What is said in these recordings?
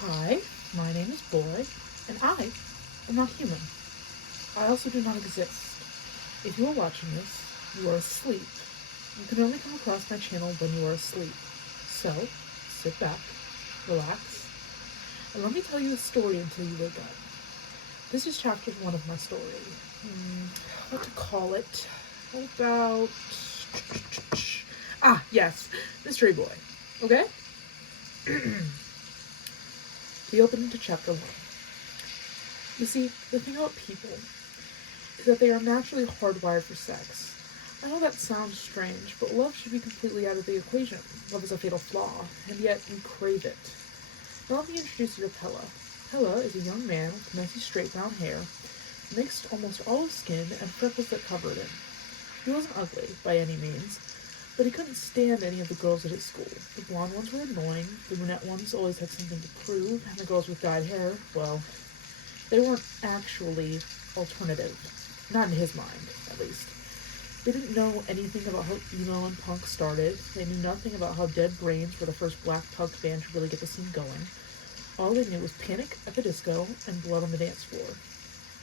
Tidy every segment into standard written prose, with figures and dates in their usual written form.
Hi, my name is Boy, and I am not human. I also do not exist. If you are watching this, you are asleep. You can only come across my channel when you are asleep. So, sit back, relax, and let me tell you a story until you wake up. This is chapter 1 of my story. What to call it? What about... yes, Mystery Boy. Okay? We open into chapter 1. You see, the thing about people is that they are naturally hardwired for sex. I know that sounds strange, but love should be completely out of the equation. Love is a fatal flaw, and yet we crave it. Now let me introduce you to Pella. Pella is a young man with messy straight brown hair, mixed almost olive skin, and freckles that covered him. He wasn't ugly, by any means, but he couldn't stand any of the girls at his school. The blonde ones were annoying, the brunette ones always had something to prove, and the girls with dyed hair, well, they weren't actually alternative. Not in his mind, at least. They didn't know anything about how emo and punk started. They knew nothing about how Dead Brains were the first black punk band to really get the scene going. All they knew was Panic at the Disco and Blood on the Dance Floor.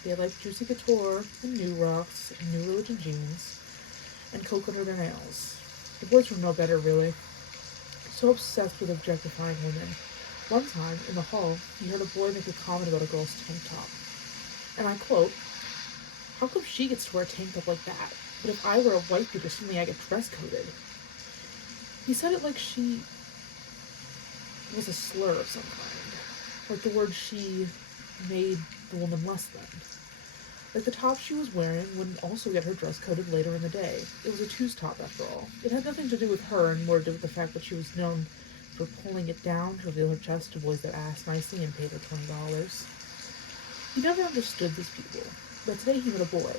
They liked Juicy Couture and New Rocks and New Religion jeans and coke under their nails. The boys were no better, really. So obsessed with objectifying women. One time, in the hall, he heard a boy make a comment about a girl's tank top. And I quote, "How come she gets to wear a tank top like that? But if I wear a white beater, suddenly I get dress coded." He said it like she was a slur of some kind. Like the word she made the woman less than. Like the top she was wearing wouldn't also get her dress coded later in the day. It was a two's top after all. It had nothing to do with her and more to do with the fact that she was known for pulling it down to reveal her chest to boys that asked nicely and paid her $20. He never understood these people, but today he met a boy.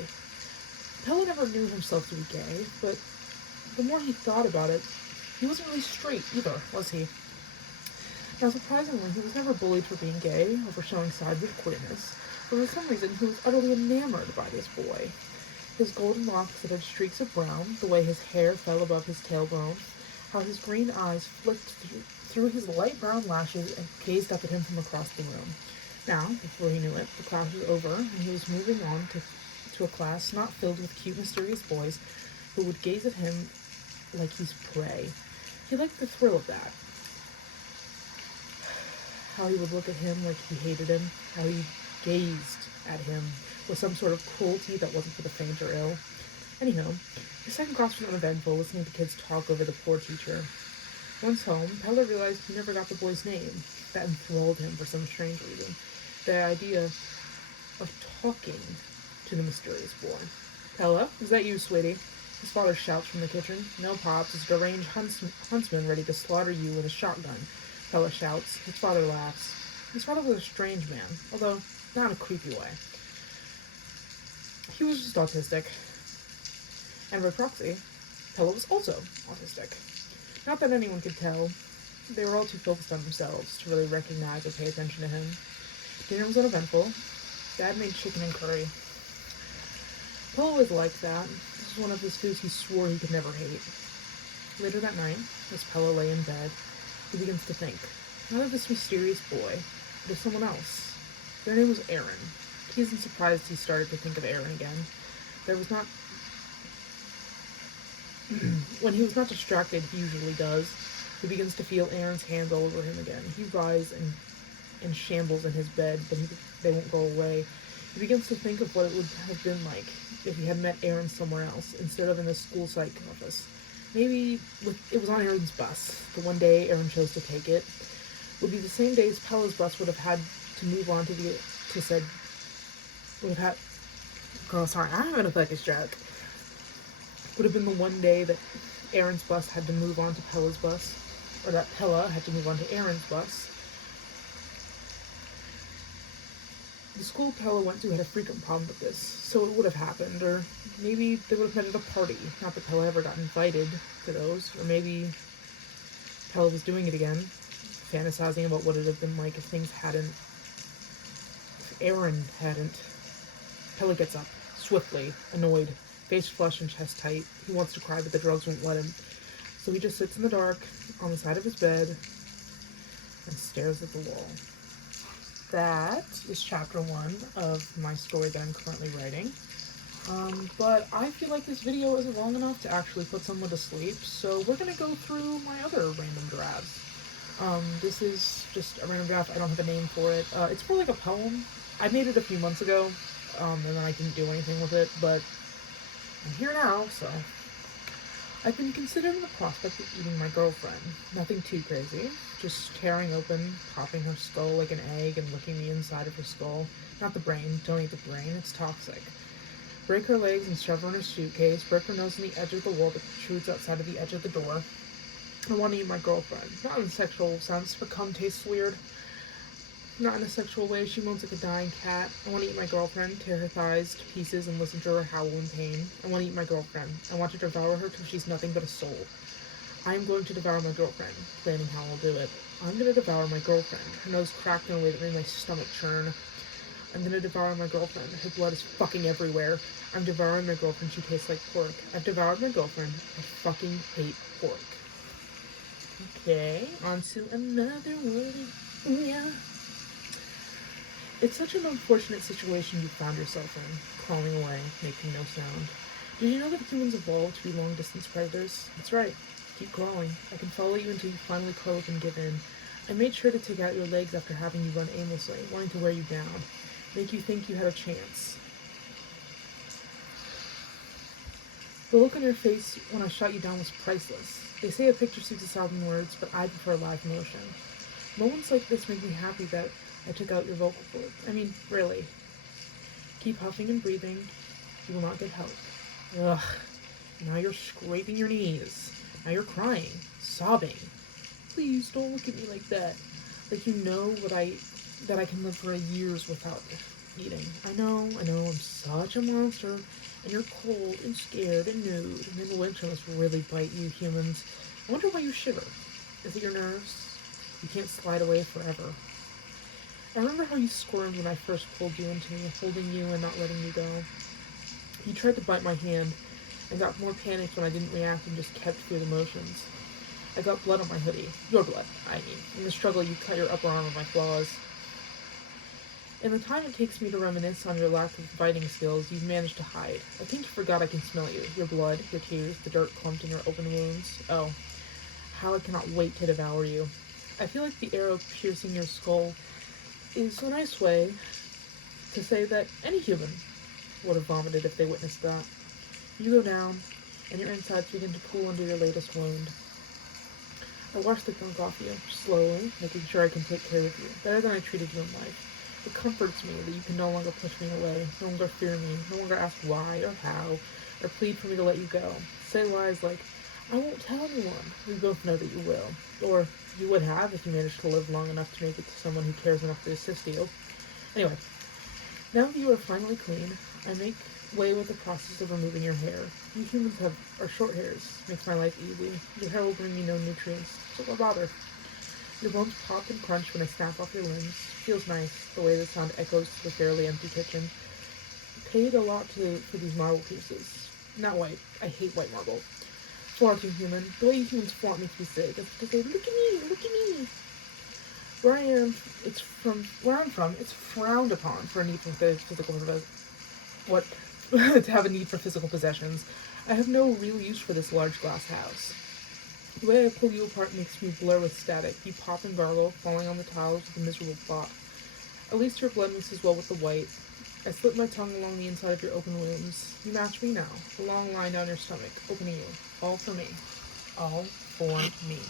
Pella never knew himself to be gay, but the more he thought about it, he wasn't really straight either, was he? Now, surprisingly, he was never bullied for being gay or for showing signs of queerness, but for some reason he was utterly enamored by this boy. His golden locks that had streaks of brown, the way his hair fell above his tailbone, how his green eyes flicked through his light brown lashes and gazed up at him from across the room. Now, before he knew it, the class was over, and he was moving on to a class not filled with cute, mysterious boys who would gaze at him like he's prey. He liked the thrill of that. How he would look at him like he hated him, how he gazed at him with some sort of cruelty that wasn't for the faint or ill. Anyhow, his second class was uneventful, listening to kids talk over the poor teacher. Once home, Pella realized he never got the boy's name. That enthralled him for some strange reason. The idea of talking to the mysterious boy. "Pella, is that you, sweetie?" His father shouts from the kitchen. "No, Pops, it's a deranged huntsman ready to slaughter you with a shotgun," Pella shouts. His father laughs. His father was a strange man, although not in a creepy way. He was just autistic. And by proxy, Pella was also autistic. Not that anyone could tell. They were all too focused on themselves to really recognize or pay attention to him. Dinner was uneventful. Dad made chicken and curry. Pella was like that. This was one of his foods he swore he could never hate. Later that night, as Pella lay in bed, he begins to think, not of this mysterious boy, but of someone else. Their name was Aaron. He isn't surprised he started to think of Aaron again. There was not... When he was not distracted, he usually does, he begins to feel Aaron's hands all over him again. He writhes and shambles in his bed, but they won't go away. He begins to think of what it would have been like if he had met Aaron somewhere else, instead of in the school psych office. Maybe it was on Aaron's bus. The one day Aaron chose to take it would be the same days Pella's bus would have had to move on to said, would have had, girl, sorry, I'm having a focus joke. Would have been the one day that Aaron's bus had to move on to Pella's bus, or that Pella had to move on to Aaron's bus. The school Pella went to had a frequent problem with this, so it would have happened, or maybe they would have met at a party. Not that Pella ever got invited to those, or maybe Pella was doing it again, fantasizing about what it would have been like if Aaron hadn't. Pella gets up, swiftly, annoyed, face flushed and chest tight. He wants to cry, but the drugs won't let him. So he just sits in the dark, on the side of his bed, and stares at the wall. that is chapter 1 of my story that I'm currently writing. But I feel like this video isn't long enough to actually put someone to sleep, so we're gonna go through my other random drafts. This is just a random draft. I don't have a name for it. It's more like a poem. I made it a few months ago, and then I didn't do anything with it, but I'm here now, so. I've been considering the prospect of eating my girlfriend. Nothing too crazy. Just tearing open, popping her skull like an egg, and licking the inside of her skull. Not the brain. Don't eat the brain. It's toxic. Break her legs and shove her in a suitcase. Break her nose on the edge of the wall that protrudes outside of the edge of the door. I want to eat my girlfriend. Not in a sexual sense, but cum tastes weird. Not in a sexual way. She moans like a dying cat. I want to eat my girlfriend, tear her thighs to pieces, and listen to her howl in pain. I want to eat my girlfriend. I want to devour her till she's nothing but a soul. I am going to devour my girlfriend, planning how I'll do it. I'm going to devour my girlfriend. Her nose cracked in a way that made my stomach churn. I'm going to devour my girlfriend. Her blood is fucking everywhere. I'm devouring my girlfriend. She tastes like pork. I've devoured my girlfriend. I fucking hate pork. Okay, on to another one. Yeah. It's such an unfortunate situation you found yourself in, crawling away, making no sound. Did you know that humans evolved to be long-distance predators? That's right. Keep crawling. I can follow you until you finally curl up and give in. I made sure to take out your legs after having you run aimlessly, wanting to wear you down, make you think you had a chance. The look on your face when I shot you down was priceless. They say a picture speaks 1,000 words, but I prefer live emotion. Moments like this make me happy that I took out your vocal cords. I mean, really. Keep huffing and breathing. You will not get help. Ugh. Now you're scraping your knees. Now you're crying. Sobbing. Please don't look at me like that. Like you know that I can live for years without eating. I know, I'm such a monster. And you're cold and scared and nude. And in the winter must really bite you humans. I wonder why you shiver. Is it your nerves? You can't slide away forever. I remember how you squirmed when I first pulled you into me, holding you and not letting you go. You tried to bite my hand, and got more panicked when I didn't react and just kept through the motions. I got blood on my hoodie. Your blood, I mean. In the struggle, you cut your upper arm with my claws. In the time it takes me to reminisce on your lack of fighting skills, you've managed to hide. I think you forgot I can smell you. Your blood, your tears, the dirt clumped in your open wounds. Oh, how I cannot wait to devour you. I feel like the arrow piercing your skull is a nice way to say that any human would have vomited if they witnessed that. You go down, and your insides begin to cool under your latest wound. I wash the gunk off you, slowly, making sure I can take care of you, better than I treated you in life. It comforts me that you can no longer push me away, no longer fear me, no longer ask why or how, or plead for me to let you go. Say lies like, I won't tell anyone. We both know that you will. Or you would have if you managed to live long enough to make it to someone who cares enough to assist you. Anyway, now that you are finally clean, I make way with the process of removing your hair. You humans are short hairs. Makes my life easy. Your hair will bring me no nutrients, so why bother? Your bones pop and crunch when I snap off your limbs. Feels nice, the way the sound echoes to the fairly empty kitchen. Paid a lot for these marble pieces. Not white. I hate white marble. Far too human. The way you humans flaunt makes me sick. It's to say, look at me, look at me. Where I'm from, it's frowned upon for a need for to have a need for physical possessions. I have no real use for this large glass house. The way I pull you apart makes me blur with static. You pop and gargle, falling on the tiles with a miserable plop. At least your blood mixes well with the white. I slip my tongue along the inside of your open wounds. You match me now. A long line down your stomach, opening you. All for me. All for me.